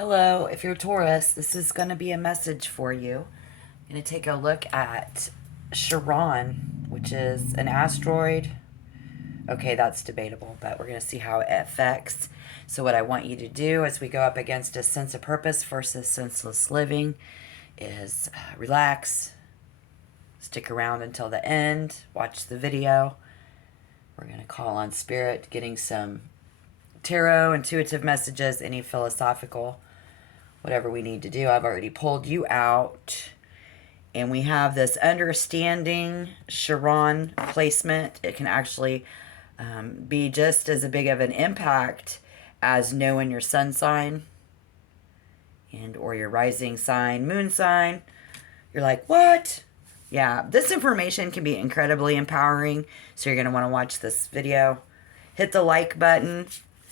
Hello, if you're Taurus, this is going to be a message for you. I'm going to take a look at Chiron, which is an asteroid. Okay, that's debatable, but we're going to see how it affects. So, what I want you to do as we go up against a sense of purpose versus senseless living is relax, stick around until the end, watch the video. We're going to call on spirit, getting some tarot, intuitive messages, any philosophical, whatever we need to do. I've already pulled you out. And we have this understanding Chiron placement. It can actually be just as big of an impact as knowing your sun sign and or your rising sign, moon sign. You're like, what? Yeah, this information can be incredibly empowering. So you're going to want to watch this video. Hit the like button.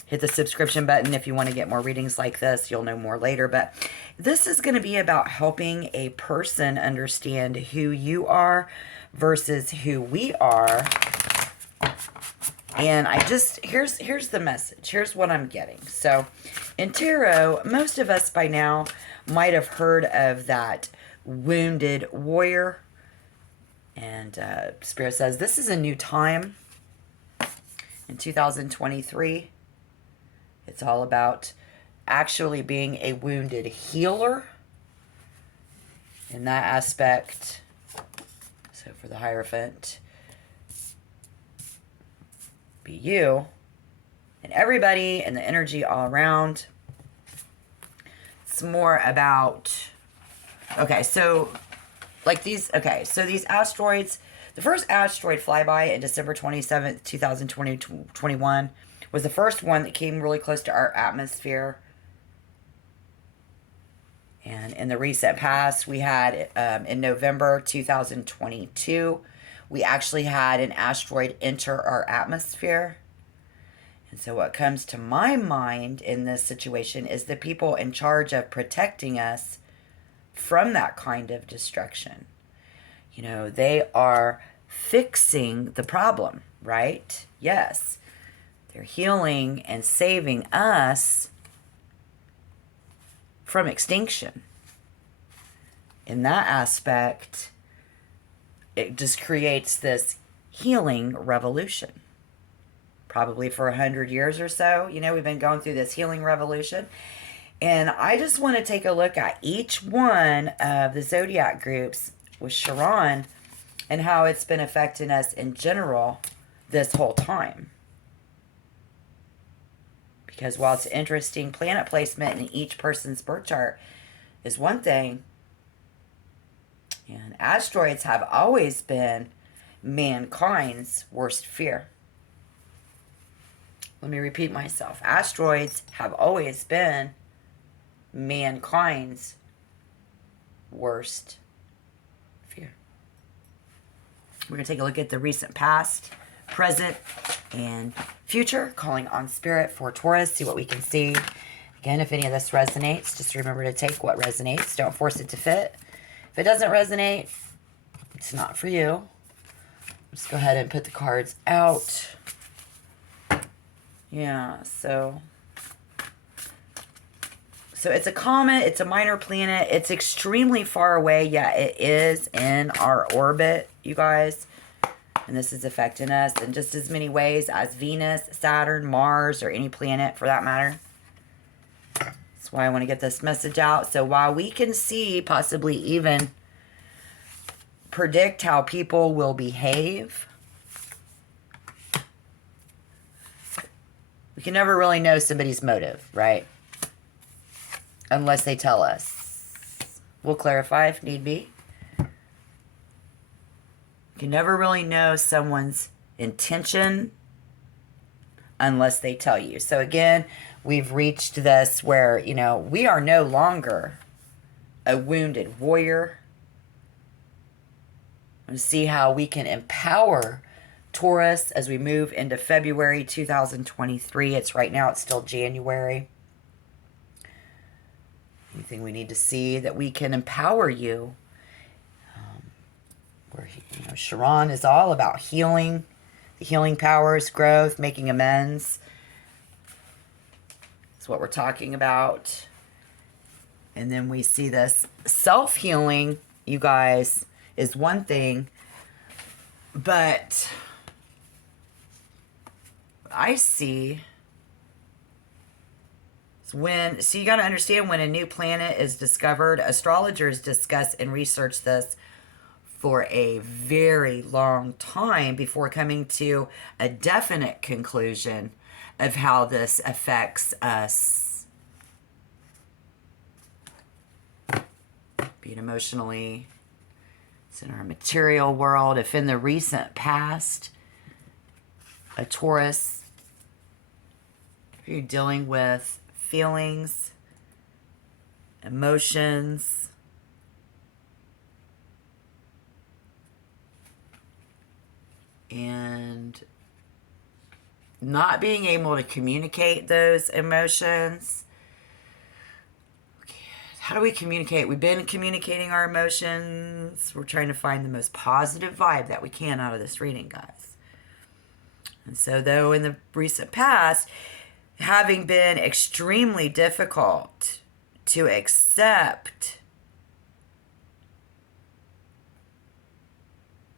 Hit the subscription button if you want to get more readings like this. You'll know more later. But this is going to be about helping a person understand who you are versus who we are. And here's the message. Here's what I'm getting. So in tarot, most of us by now might have heard of that wounded warrior. And Spirit says this is a new time in 2023. It's all about actually being a wounded healer in that aspect. So for the Hierophant, be you and everybody and the energy all around. It's more about, okay, so like these, okay, so these asteroids, the first asteroid flyby in December 27th, 2021 was the first one that came really close to our atmosphere. And in the recent past, we had, in November 2022, we actually had an asteroid enter our atmosphere. And so what comes to my mind in this situation is the people in charge of protecting us from that kind of destruction. You know, they are fixing the problem, right? Yes. They're healing and saving us from extinction. In that aspect, it just creates this healing revolution. Probably for 100 years or so. You know, we've been going through this healing revolution. And I just want to take a look at each one of the zodiac groups with Chiron and how it's been affecting us in general this whole time. Because while it's interesting, planet placement in each person's birth chart is one thing. And asteroids have always been mankind's worst fear. Let me repeat myself. Asteroids have always been mankind's worst fear. We're going to take a look at the recent past, present, and future, calling on spirit for Taurus, see what we can see. Again, if any of this resonates, just remember to take what resonates. Don't force it to fit. If it doesn't resonate, it's not for you. Just go ahead and put the cards out. Yeah, so it's a comet, it's a minor planet, it's extremely far away. Yeah, it is in our orbit, you guys. And this is affecting us in just as many ways as Venus, Saturn, Mars, or any planet for that matter. That's why I want to get this message out. So while we can see, possibly even predict how people will behave, we can never really know somebody's motive, right? Unless they tell us. We'll clarify if need be. You can never really know someone's intention unless they tell you. So again, we've reached this where, you know, we are no longer a wounded warrior. And see how we can empower Taurus as we move into February 2023. It's right now, it's still January. Anything we need to see that we can empower you. Where, you know, Chiron is all about healing, the healing powers, growth, making amends. That's what we're talking about. And then we see this self-healing, you guys, is one thing. But I see so you got to understand, when a new planet is discovered, astrologers discuss and research this for a very long time before coming to a definite conclusion of how this affects us, being emotionally, it's in our material world. If in the recent past, a Taurus, you're dealing with feelings, emotions, and not being able to communicate those emotions. How do we communicate? We've been communicating our emotions. We're trying to find the most positive vibe that we can out of this reading, guys. And so, though in the recent past, having been extremely difficult to accept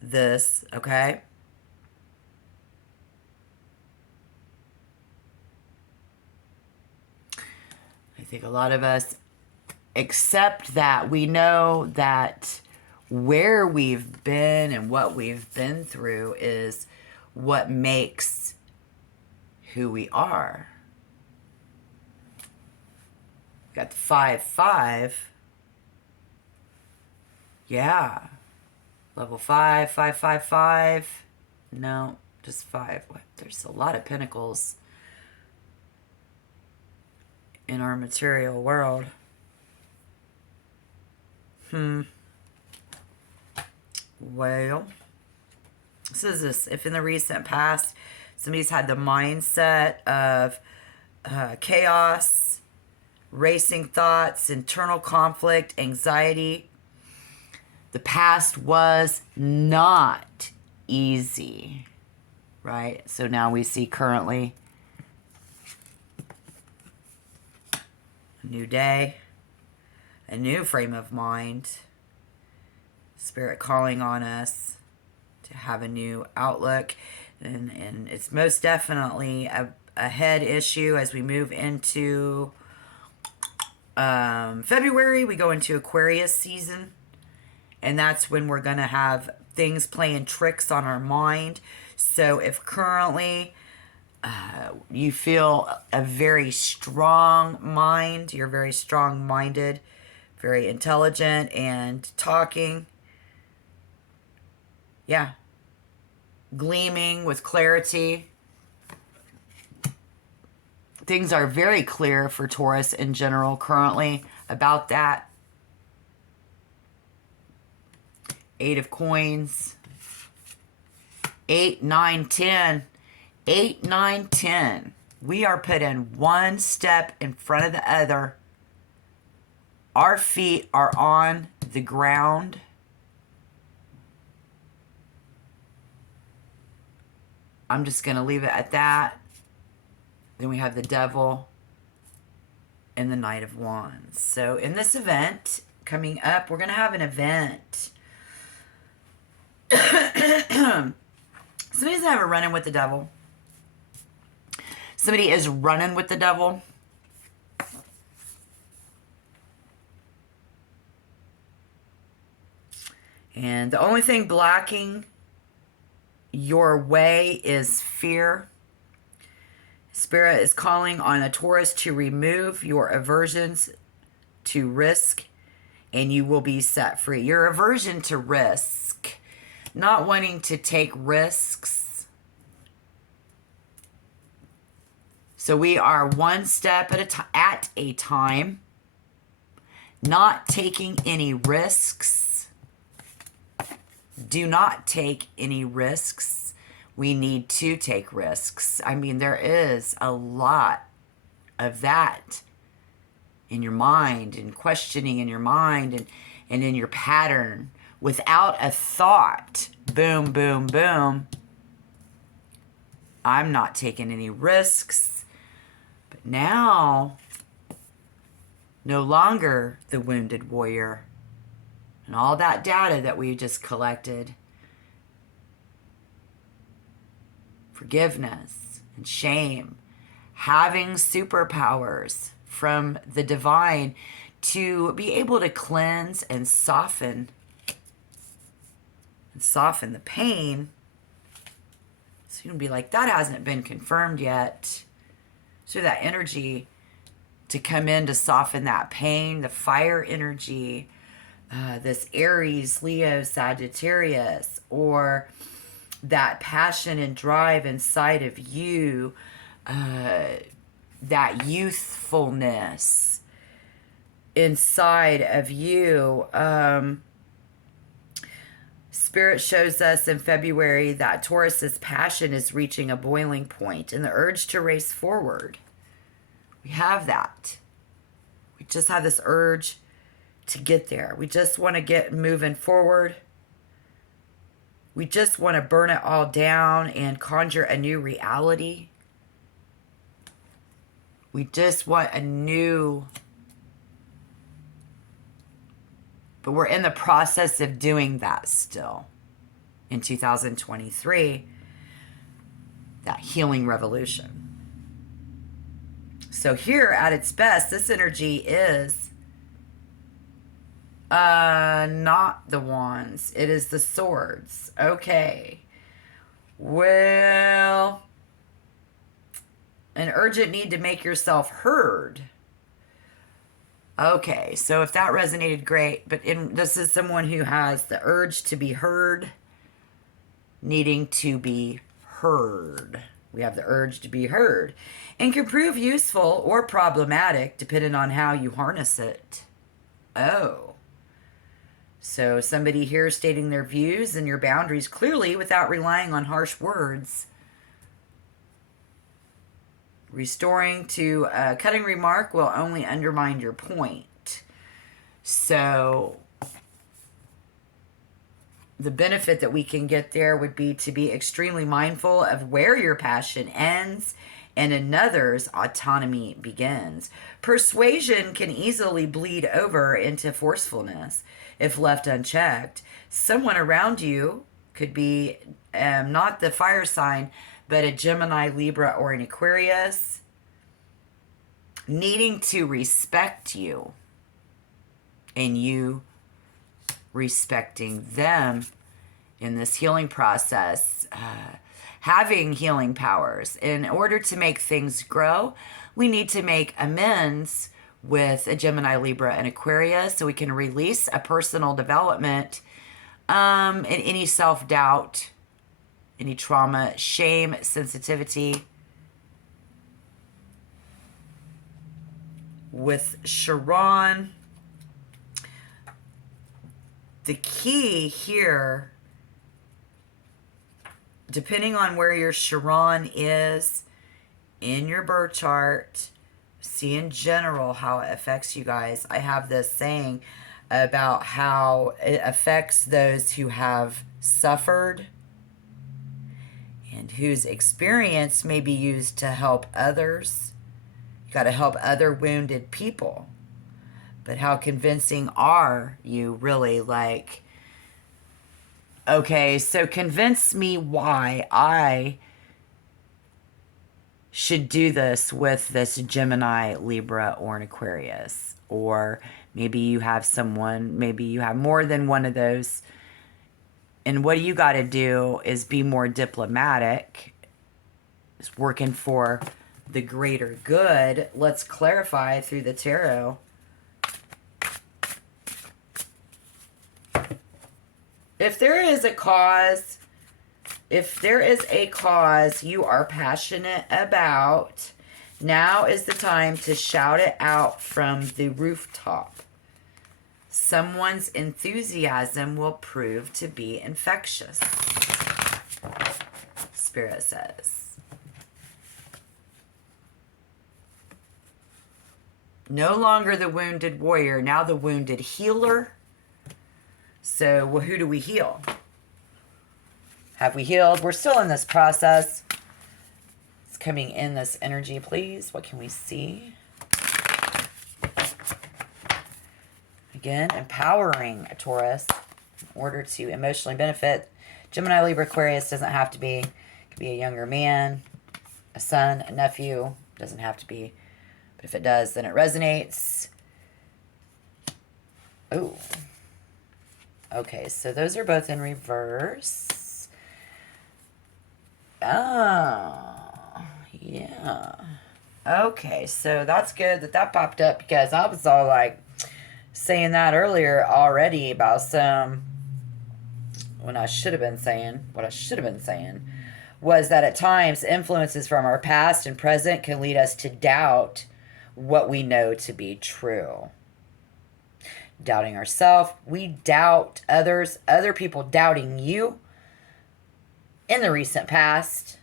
this, okay? I think a lot of us accept that. We know that where we've been and what we've been through is what makes who we are. Got the 5-5. Yeah. Level 5, 5, 5, 5. No, just 5. What? There's a lot of pentacles in our material world. Well, this is this. If in the recent past, somebody's had the mindset of chaos, racing thoughts, internal conflict, anxiety, the past was not easy, right? So now we see currently a new day, a new frame of mind, Spirit calling on us to have a new outlook. And it's most definitely a head issue as we move into February. We go into Aquarius season, and that's when we're going to have things playing tricks on our mind. So if currently you feel a very strong mind, you're very strong-minded, very intelligent and talking, yeah, gleaming with clarity. Things are very clear for Taurus in general currently about that. 8 of coins. 8, 9, 10. 8, 9, 10. We are putting one step in front of the other. Our feet are on the ground. I'm just going to leave it at that. Then we have the Devil and the Knight of Wands. So in this event coming up, we're going to have an event. Somebody's having a run-in with the Devil. Somebody is running with the Devil. And the only thing blocking your way is fear. Spirit is calling on a Taurus to remove your aversions to risk, and you will be set free. Your aversion to risk, not wanting to take risks. So we are one step at a time, not taking any risks. Do not take any risks. We need to take risks. I mean, there is a lot of that in your mind, and questioning in your mind, and in your pattern. Without a thought, boom, boom, boom. I'm not taking any risks. But now No longer the wounded warrior. And all that data that we just collected. Forgiveness and shame. Having superpowers from the divine to be able to cleanse and soften the pain. So you're going to be like, that hasn't been confirmed yet. So that energy to come in to soften that pain, the fire energy, this Aries, Leo, Sagittarius, or that passion and drive inside of you, that youthfulness inside of you. Spirit shows us in February that Taurus's passion is reaching a boiling point and the urge to race forward. We have that. We just have this urge to get there. We just want to get moving forward. We just want to burn it all down and conjure a new reality. We just want a new... But we're in the process of doing that still. In 2023, that healing revolution. So here at its best, this energy is not the wands. It is the swords. Okay. Well, an urgent need to make yourself heard. Okay, so if that resonated, great. But this is someone who has the urge to be heard, needing to be heard. We have the urge to be heard. And can prove useful or problematic depending on how you harness it. Oh. So somebody here stating their views and your boundaries clearly without relying on harsh words. Restoring to a cutting remark will only undermine your point. So the benefit that we can get there would be to be extremely mindful of where your passion ends and another's autonomy begins. Persuasion can easily bleed over into forcefulness if left unchecked. Someone around you could be not the fire sign, but a Gemini, Libra, or an Aquarius, needing to respect you and you respecting them in this healing process, having healing powers. In order to make things grow, we need to make amends with a Gemini, Libra, and Aquarius so we can release a personal development and any self-doubt, any trauma, shame, sensitivity. With Chiron, the key here, depending on where your Chiron is in your birth chart, see in general how it affects you guys. I have this saying about how it affects those who have suffered and whose experience may be used to help others. You got to help other wounded people. But how convincing are you really? Like, okay, so convince me why I should do this with this Gemini, Libra, or an Aquarius. Or maybe you have someone, maybe you have more than one of those. And what you got to do is be more diplomatic. It's working for the greater good. Let's clarify through the tarot. If there is a cause you are passionate about, now is the time to shout it out from the rooftop. Someone's enthusiasm will prove to be infectious, Spirit says. No longer the wounded warrior, now the wounded healer. So, well, who do we heal? Have we healed? We're still in this process. It's coming in this energy, please. What can we see? Again, empowering a Taurus in order to emotionally benefit. Gemini, Libra, Aquarius doesn't have to be. It could be a younger man, a son, a nephew. Doesn't have to be. But if it does, then it resonates. Oh. Okay, so those are both in reverse. Oh, yeah. Okay, so that's good that popped up, because I was all like saying that earlier already about some, when I should have been saying, what I should have been saying was that at times influences from our past and present can lead us to doubt what we know to be true. Doubting ourselves, we doubt others, other people doubting you in the recent past.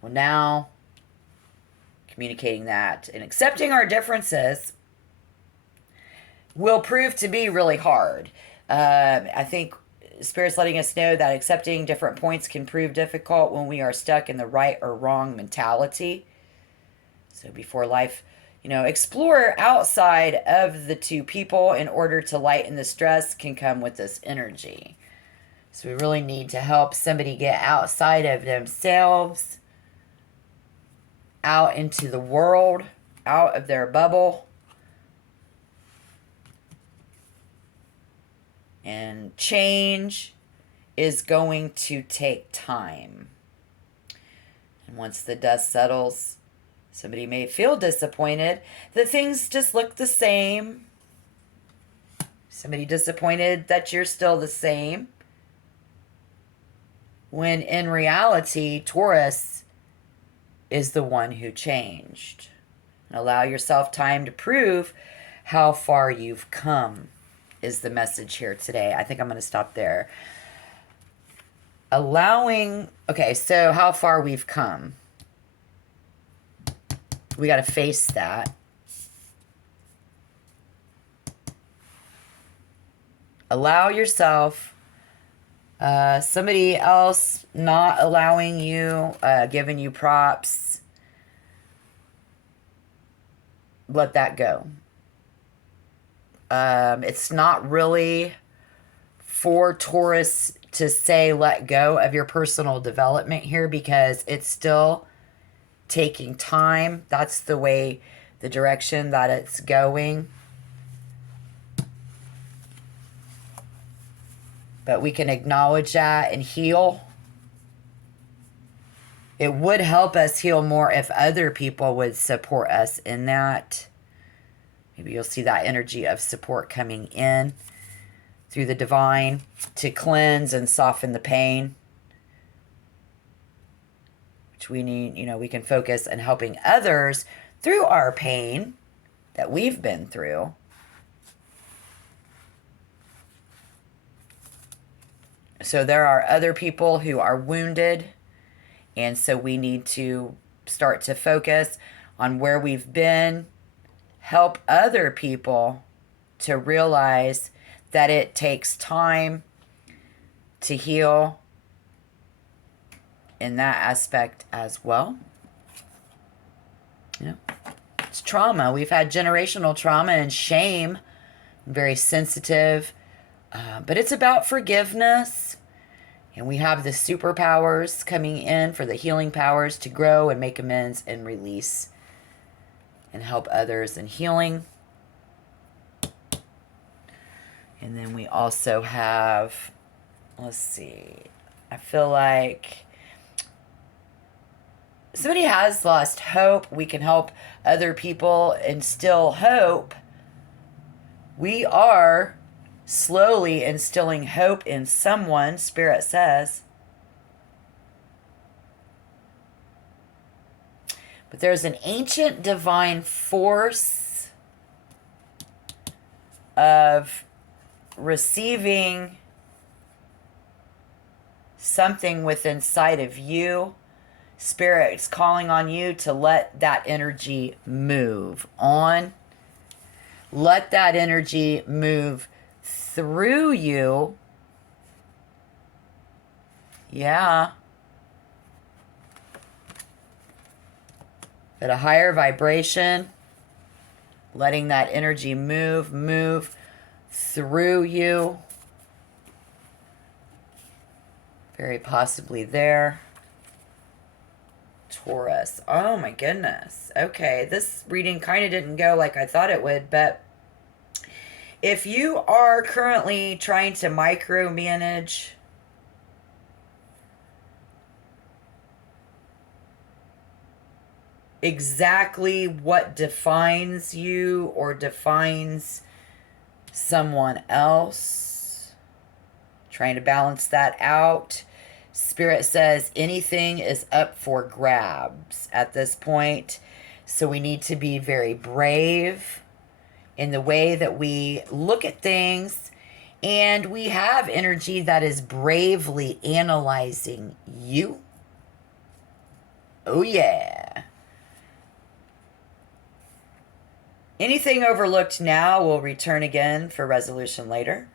Well, now, communicating that and accepting our differences will prove to be really hard. I think Spirit's letting us know that accepting different points can prove difficult when we are stuck in the right or wrong mentality. So before life, explore outside of the two people in order to lighten the stress can come with this energy. So we really need to help somebody get outside of themselves, out into the world, out of their bubble. And change is going to take time. And once the dust settles, somebody may feel disappointed that things just look the same. Somebody disappointed that you're still the same. When in reality, Taurus is the one who changed. And allow yourself time to prove how far you've come is the message here today. I think I'm going to stop there. Okay, so how far we've come. We got to face that. Allow yourself, somebody else not allowing you, giving you props. Let that go. It's not really for Taurus to say let go of your personal development here, because it's still taking time. That's the direction that it's going. But we can acknowledge that and heal. It would help us heal more if other people would support us in that. Maybe you'll see that energy of support coming in through the divine to cleanse and soften the pain. Which we need, we can focus on helping others through our pain that we've been through. So there are other people who are wounded, and so we need to start to focus on where we've been, help other people to realize that it takes time to heal in that aspect as well. It's trauma. We've had generational trauma and shame, very sensitive, but it's about forgiveness. And we have the superpowers coming in for the healing powers to grow and make amends and release and help others in healing. And then we also have, let's see, I feel like somebody has lost hope. We can help other people instill hope. We are slowly instilling hope in someone, Spirit says. But there's an ancient divine force of receiving something within inside of you. Spirit's calling on you to let that energy move on. Let that energy move through you. Yeah. At a higher vibration. letting that energy move through you. Very possibly there. Taurus. Oh my goodness. Okay, this reading kind of didn't go like I thought it would, but if you are currently trying to micromanage exactly what defines you or defines someone else, trying to balance that out, Spirit says anything is up for grabs at this point. So we need to be very brave in the way that we look at things. And we have energy that is bravely analyzing you. Oh, yeah. Anything overlooked now will return again for resolution later.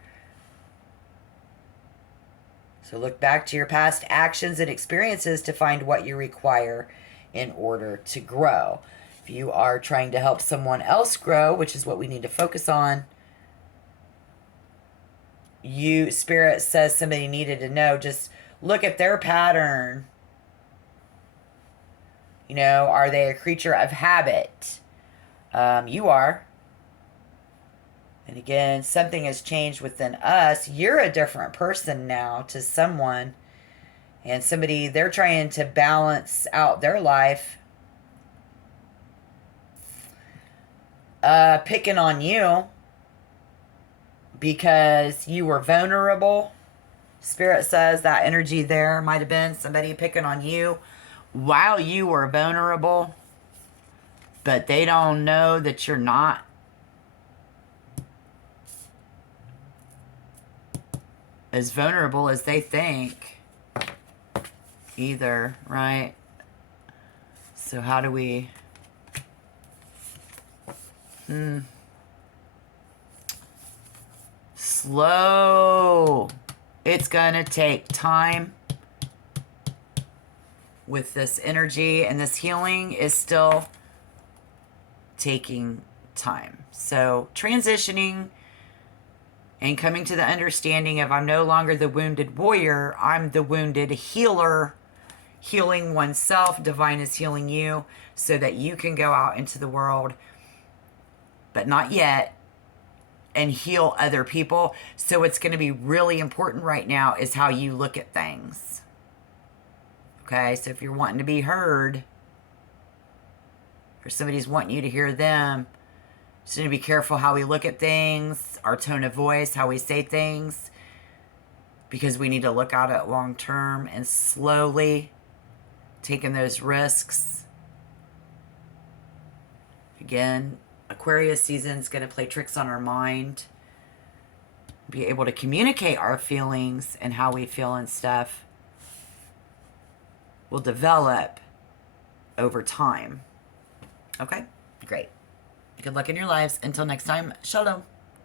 So look back to your past actions and experiences to find what you require in order to grow. If you are trying to help someone else grow, which is what we need to focus on, Spirit says somebody needed to know, just look at their pattern. You know, are they a creature of habit? You are. And again, something has changed within us. You're a different person now to someone. And somebody, they're trying to balance out their life. Picking on you because you were vulnerable. Spirit says that energy there might have been somebody picking on you while you were vulnerable. But they don't know that you're not. As vulnerable as they think either, right? So how do we slow. It's gonna take time with this energy, and this healing is still taking time. So transitioning and coming to the understanding of I'm no longer the wounded warrior, I'm the wounded healer, healing oneself. Divine is healing you so that you can go out into the world, but not yet, and heal other people. So it's going to be really important right now is how you look at things. Okay, so if you're wanting to be heard, or somebody's wanting you to hear them, just need to be careful how we look at things, our tone of voice, how we say things, because we need to look out at long term and slowly taking those risks. Again, Aquarius season is going to play tricks on our mind, be able to communicate our feelings and how we feel and stuff will develop over time. Okay, great. Good luck in your lives. Until next time, shalom.